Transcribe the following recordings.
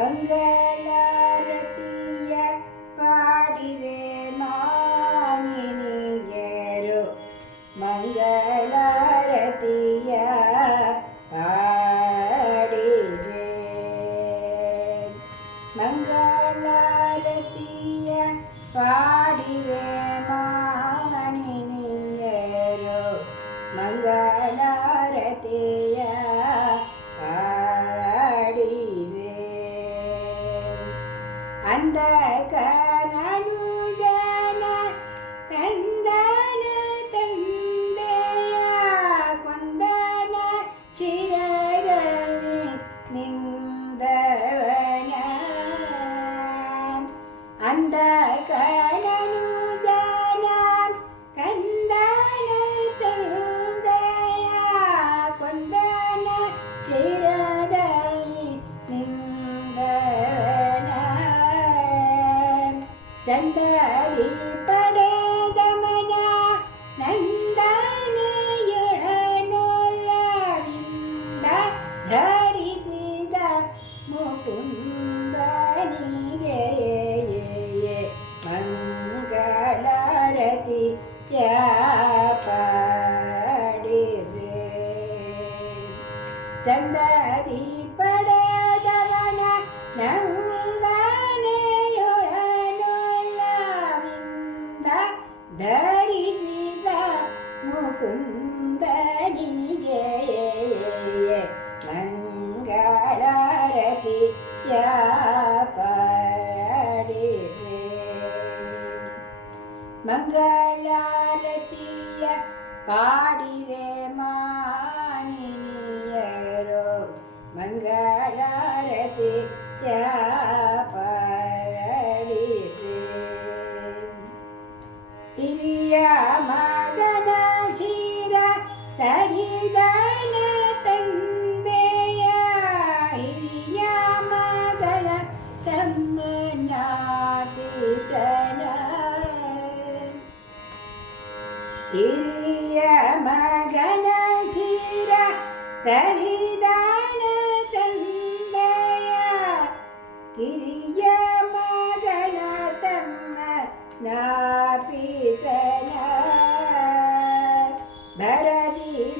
banget. அந்த ಗಡಿ ಪಡೆದಮನ ನಂದನೆಯೊಳನೊಲ್ಲವಿಂದ ಧರಿಸಿದ ಮುಕುಂದನಿಗೆ ಮಂಗಳರತಿ ಚಾಪಡಿವೆ ಚಂದದಿ ಪಡೆದವನ ನಂದ ധരിത മുകുന്ദനികേയ മംഗളാരതി പാടിട്ടേ മംഗളാരതിയ പാടിരേ മാ ತಗಿದನ ತಂದೆಯ ಹಿರಿಯ ಮಗನ ತಮ್ಮನ ಪಿತನ ಹಿರಿಯ ಮಗನ ಶಿರ ತರಿದಾನ ತಂದೆಯ ಕಿರಿಯ ಮಗನ ತಮ್ಮ ಭರದಿ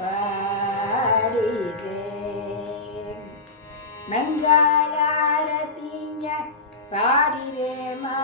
பாடிதே. மங்காளாரதிய பாடிரேமா